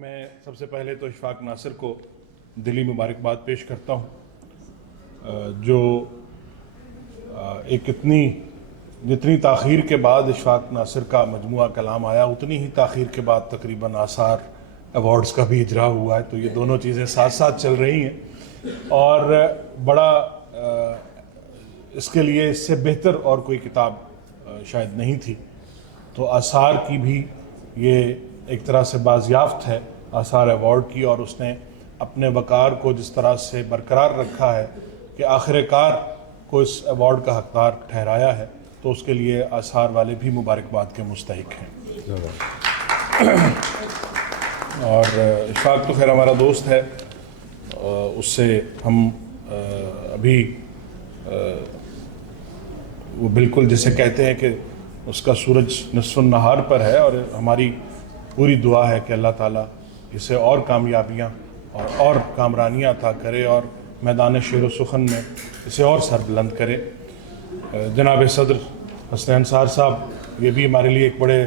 میں سب سے پہلے تو اشفاق ناصر کو دلی مبارکباد پیش کرتا ہوں جو ایک جتنی تاخیر کے بعد اشفاق ناصر کا مجموعہ کلام آیا اتنی ہی تاخیر کے بعد تقریباً آثار ایوارڈز کا بھی اجرا ہوا ہے، تو یہ دونوں چیزیں ساتھ ساتھ چل رہی ہیں اور بڑا اس کے لیے اس سے بہتر اور کوئی کتاب شاید نہیں تھی۔ تو آثار کی بھی یہ ایک طرح سے بازیافت ہے آثار ایوارڈ کی، اور اس نے اپنے وقار کو جس طرح سے برقرار رکھا ہے کہ آخر کار کو اس ایوارڈ کا حقدار ٹھہرایا ہے، تو اس کے لیے آثار والے بھی مبارکباد کے مستحق ہیں۔ اور اشفاق تو خیر ہمارا دوست ہے، اس سے ہم ابھی وہ بالکل جسے کہتے ہیں کہ اس کا سورج نصف النہار پر ہے، اور ہماری پوری دعا ہے کہ اللہ تعالیٰ اسے اور کامیابیاں اور کامرانیاں عطا کرے اور میدان شعر و سخن میں اسے اور سربلند کرے۔ جناب صدر حسنین صار صاحب، یہ بھی ہمارے لیے ایک بڑے،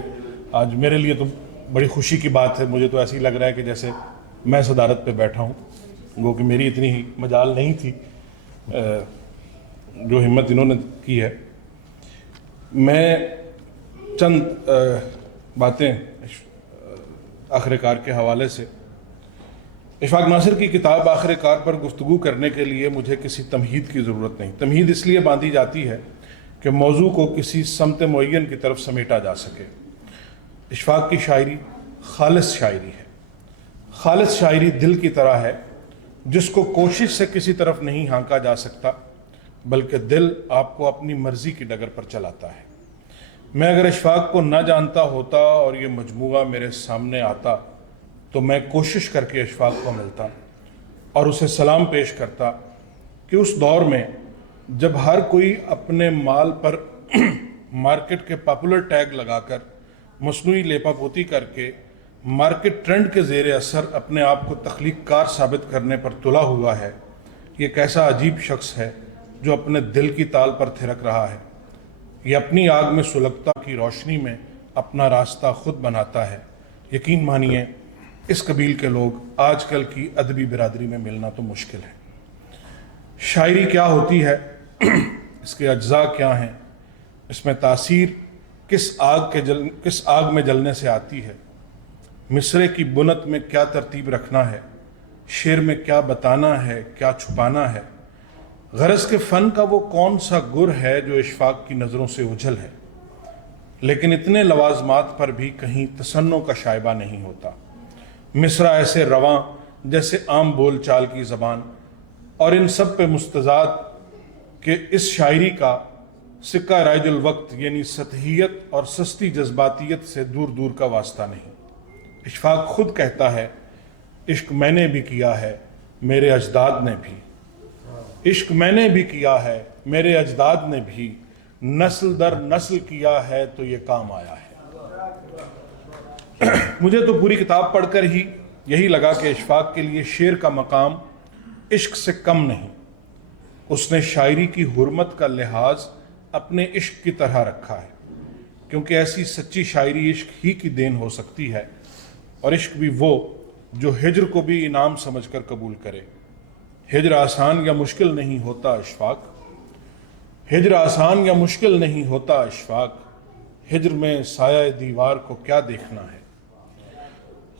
آج میرے لیے تو بڑی خوشی کی بات ہے، مجھے تو ایسے ہی لگ رہا ہے کہ جیسے میں صدارت پہ بیٹھا ہوں، گو کہ میری اتنی ہی مجال نہیں تھی جو ہمت انہوں نے کی ہے۔ میں چند باتیں آخر کار کے حوالے سے، اشفاق ناصر کی کتاب آخر کار پر گفتگو کرنے کے لیے مجھے کسی تمہید کی ضرورت نہیں۔ تمہید اس لیے باندھی جاتی ہے کہ موضوع کو کسی سمت معین کی طرف سمیٹا جا سکے۔ اشفاق کی شاعری خالص شاعری ہے، خالص شاعری دل کی طرح ہے جس کو کوشش سے کسی طرف نہیں ہانکا جا سکتا، بلکہ دل آپ کو اپنی مرضی کی ڈگر پر چلاتا ہے۔ میں اگر اشفاق کو نہ جانتا ہوتا اور یہ مجموعہ میرے سامنے آتا تو میں کوشش کر کے اشفاق کو ملتا اور اسے سلام پیش کرتا کہ اس دور میں جب ہر کوئی اپنے مال پر مارکیٹ کے پاپولر ٹیگ لگا کر مصنوعی لیپا پوتی کر کے مارکیٹ ٹرینڈ کے زیر اثر اپنے آپ کو تخلیق کار ثابت کرنے پر تلا ہوا ہے، یہ کیسا عجیب شخص ہے جو اپنے دل کی تال پر تھرک رہا ہے، یہ اپنی آگ میں سلگتا کی روشنی میں اپنا راستہ خود بناتا ہے۔ یقین مانیے اس قبیل کے لوگ آج کل کی ادبی برادری میں ملنا تو مشکل ہے۔ شاعری کیا ہوتی ہے، اس کے اجزاء کیا ہیں، اس میں تاثیر کس آگ میں جلنے سے آتی ہے، مصرے کی بنت میں کیا ترتیب رکھنا ہے، شعر میں کیا بتانا ہے، کیا چھپانا ہے، غرض کے فن کا وہ کون سا گر ہے جو اشفاق کی نظروں سے اجھل ہے، لیکن اتنے لوازمات پر بھی کہیں تصنع کا شائبہ نہیں ہوتا۔ مصرع ایسے رواں جیسے عام بول چال کی زبان، اور ان سب پہ مستضاد کہ اس شاعری کا سکہ رائج الوقت یعنی سطحیت اور سستی جذباتیت سے دور دور کا واسطہ نہیں۔ اشفاق خود کہتا ہے، عشق میں نے بھی کیا ہے میرے اجداد نے بھی، عشق میں نے بھی کیا ہے میرے اجداد نے بھی، نسل در نسل کیا ہے تو یہ کام آیا ہے۔ مجھے تو پوری کتاب پڑھ کر ہی یہی لگا کہ اشفاق کے لیے شعر کا مقام عشق سے کم نہیں۔ اس نے شاعری کی حرمت کا لحاظ اپنے عشق کی طرح رکھا ہے، کیونکہ ایسی سچی شاعری عشق ہی کی دین ہو سکتی ہے، اور عشق بھی وہ جو ہجر کو بھی انعام سمجھ کر قبول کرے۔ ہجر آسان یا مشکل نہیں ہوتا اشفاق، ہجر آسان یا مشکل نہیں ہوتا اشفاق، ہجر میں سایہ دیوار کو کیا دیکھنا ہے۔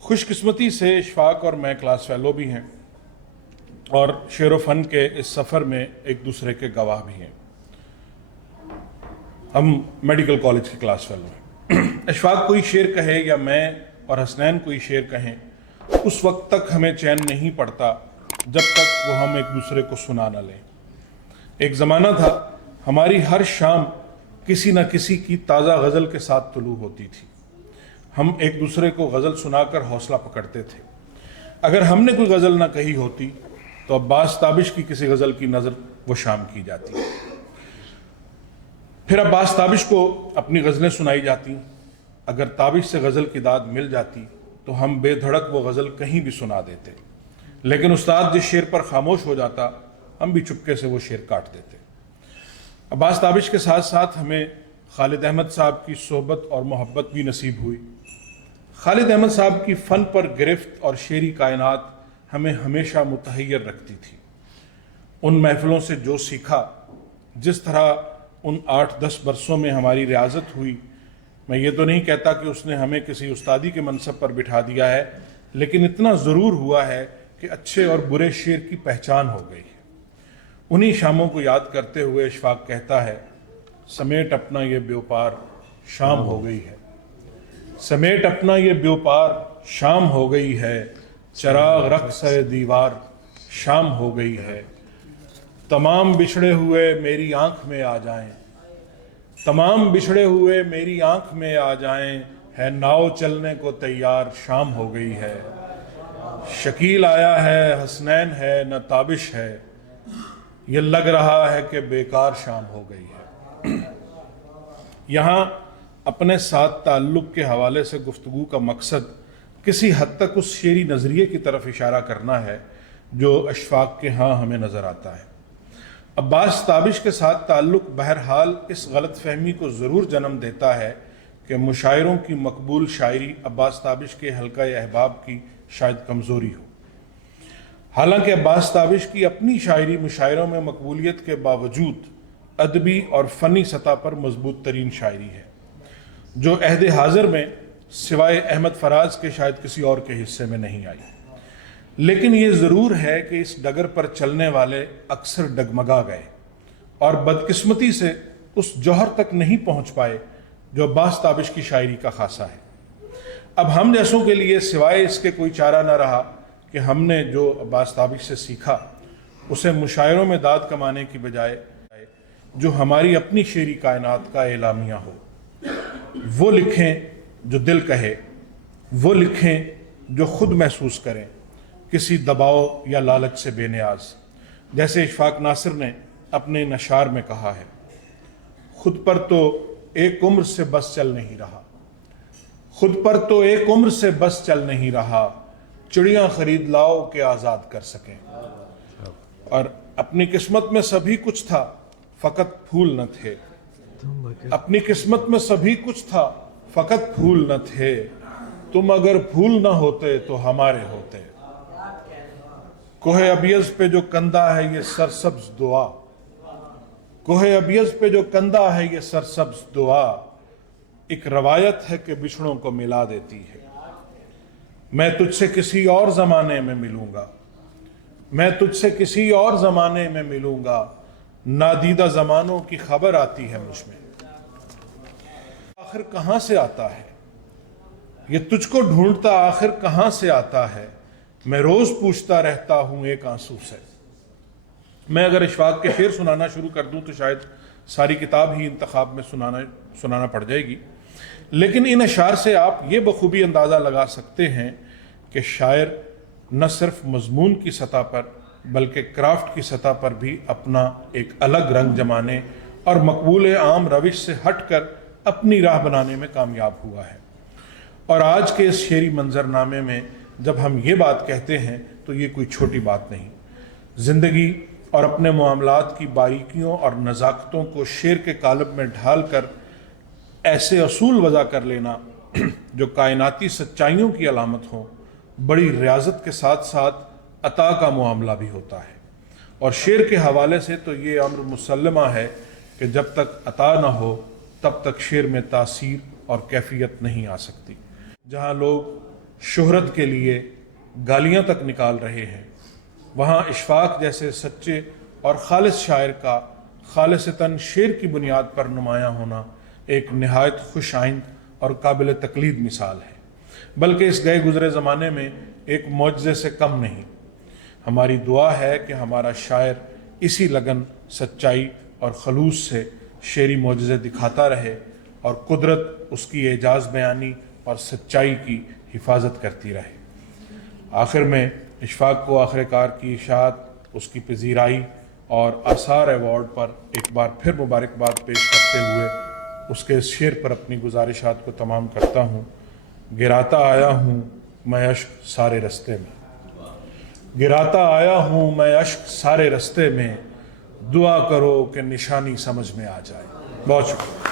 خوش قسمتی سے اشفاق اور میں کلاس فیلو بھی ہیں، اور شعر و فن کے اس سفر میں ایک دوسرے کے گواہ بھی ہیں۔ ہم میڈیکل کالج کے کلاس فیلو ہیں۔ اشفاق کوئی شعر کہے یا میں اور حسنین کوئی شعر کہیں، اس وقت تک ہمیں چین نہیں پڑتا جب تک وہ ہم ایک دوسرے کو سنا نہ لیں۔ ایک زمانہ تھا ہماری ہر شام کسی نہ کسی کی تازہ غزل کے ساتھ طلوع ہوتی تھی۔ ہم ایک دوسرے کو غزل سنا کر حوصلہ پکڑتے تھے۔ اگر ہم نے کوئی غزل نہ کہی ہوتی تو عباس تابش کی کسی غزل کی نظر وہ شام کی جاتی، پھر عباس تابش کو اپنی غزلیں سنائی جاتی۔ اگر تابش سے غزل کی داد مل جاتی تو ہم بے دھڑک وہ غزل کہیں بھی سنا دیتے، لیکن استاد جس شعر پر خاموش ہو جاتا ہم بھی چپکے سے وہ شعر کاٹ دیتے۔ عباس تابش کے ساتھ ساتھ ہمیں خالد احمد صاحب کی صحبت اور محبت بھی نصیب ہوئی۔ खालिद अहमद साहब की फ़न पर गिरफ्त और शेरी कायनात हमें हमेशा मुतहय्यर रखती थी। उन महफ़िलों से जो सीखा, जिस तरह उन 8-10 बरसों में हमारी रियाजत हुई, मैं ये तो नहीं कहता कि उसने हमें किसी उस्तादी के मनसब पर बिठा दिया है, लेकिन इतना ज़रूर हुआ है कि अच्छे और बुरे शेर की पहचान हो गई है। उन्हीं शामों को याद करते हुए इशफाक कहता है, समेट अपना ये व्यापार शाम हो गई है, समेट अपना ये व्यापार शाम हो गई है, चराग रक्स दीवार शाम हो गई है। तमाम बिछड़े हुए मेरी आंख में आ जाएं, तमाम बिछड़े हुए मेरी आंख में आ जाएं, है नाव चलने को तैयार शाम हो गई है। शकील आया है, हसनैन है, न ताबिश है, ये लग रहा है कि बेकार शाम हो गई है। यहाँ अपने साथ ताल्लुक़ के हवाले से गुफ्तगू का मकसद किसी हद तक उस शेरी नज़रिए की तरफ इशारा करना है जो अशफाक के यहाँ हमें नज़र आता है। अब्बास ताबिश के साथ ताल्लुक़ बहरहाल इस गलत फहमी को ज़रूर जन्म देता है कि मुशायरों की मकबूल शायरी अब्बास ताबिश के हल्का अहबाब की शायद कमज़ोरी हो। हालांकि अब्बास ताबिश की अपनी शायरी मुशायरों में मकबूलियत के बावजूद अदबी और फ़नी सतह पर मजबूत तरीन शायरी है, जो अहद हाज़िर में सिवाय अहमद फराज के शायद किसी और के हिस्से में नहीं आई। लेकिन ये ज़रूर है कि इस डगर पर चलने वाले अक्सर डगमगा गए और बदकिस्मती से उस जौहर तक नहीं पहुँच पाए जो अब्बास ताबिश की शायरी का खासा है। अब हम जैसों के लिए सिवाय इसके कोई चारा न रहा कि हमने जो अब्बास ताबिश से सीखा उसे मुशायरों में दाद कमाने की बजाय जो हमारी अपनी शेरी कायनात का एलामिया हो, वो लिखें जो दिल कहे, वो लिखें जो खुद महसूस करें, किसी दबाव या लालच से बेनियाज। जैसे इशफाक नासिर ने अपने नशार में कहा है, खुद पर तो एक उम्र से बस चल नहीं रहा, खुद पर तो एक उम्र से बस चल नहीं रहा, चिड़ियाँ खरीद लाओ के आज़ाद कर सकें। और अपनी किस्मत में सभी कुछ था, फ़कत फूल न थे, अपनी किस्मत में सभी कुछ था, फ़कत फूल न थे, तुम अगर फूल न होते तो हमारे होते। कोहे अबियज़ पे जो कंधा है ये सरसब्ज दुआ, कोहे अबियज़ पे जो कंधा है ये सरसब्ज दुआ, एक रवायत है कि बिछड़ों को मिला देती है। मैं तुझसे किसी और ज़माने में मिलूँगा, मैं तुझसे किसी और ज़माने में मिलूँगा, नादीदा ज़मानों की खबर आती है मुझ में। आखिर कहाँ से आता है ये तुझको ढूंढता, आखिर कहाँ से आता है, मैं रोज़ पूछता रहता हूँ एक आंसू से। मैं अगर इशफाक के शेर सुनाना शुरू कर दूँ तो शायद सारी किताब ही इंतखाब में सुनाना पड़ जाएगी, लेकिन इन अशार से आप ये बखूबी अंदाज़ा लगा सकते हैं कि शायर न सिर्फ मजमून की सतह पर बल्कि क्राफ्ट की सतह पर भी अपना एक अलग रंग जमाने और मकबूल आम रविश से हट कर अपनी राह बनाने में कामयाब हुआ है। और आज के इस शेरी मंजरनामे में जब हम ये बात कहते हैं तो ये कोई छोटी बात नहीं। ज़िंदगी और अपने मामलात की बारीकियों और नज़ाकतों को शेर के कालब में ढाल कर ऐसे असूल वज़ा कर लेना जो कायनाती सच्चाइयों की अलामत हों, बड़ी रियाजत के साथ साथ अता का मामला भी होता है। और शेर के हवाले से तो ये अम्र मुसल्लमा है कि जब तक अता ना हो तब तक शेर में तासीर और कैफियत नहीं आ सकती। जहाँ लोग शोहरत के लिए गालियाँ तक निकाल रहे हैं, वहाँ इशफाक जैसे सच्चे और खालिस शायर का खालिसतन शेर की बुनियाद पर नुमायाँ होना एक नहायत खुश आइंद और काबिल तकलीद मिसाल है, बल्कि इस गए गुज़रे ज़माने में एक मौजज़े से कम नहीं। हमारी दुआ है कि हमारा शायर इसी लगन, सच्चाई और खलूस से शेरी मौजज़े दिखाता रहे और कुदरत उसकी एजाज़ बयानी और सच्चाई की हिफाजत करती रहे। आखिर में इशफाक को आखिरकार की इशाअत, उसकी पजीराई और आसार अवार्ड पर एक बार फिर मुबारकबाद पेश करते हुए उसके इस शेर पर अपनी गुजारिशात को तमाम करता हूँ। गिराता आया हूँ मैं अश्क सारे रस्ते में, गिराता आया हूँ मैं अश्क सारे रस्ते में, दुआ करो कि निशानी समझ में आ जाए। बहुत शुक्रिया।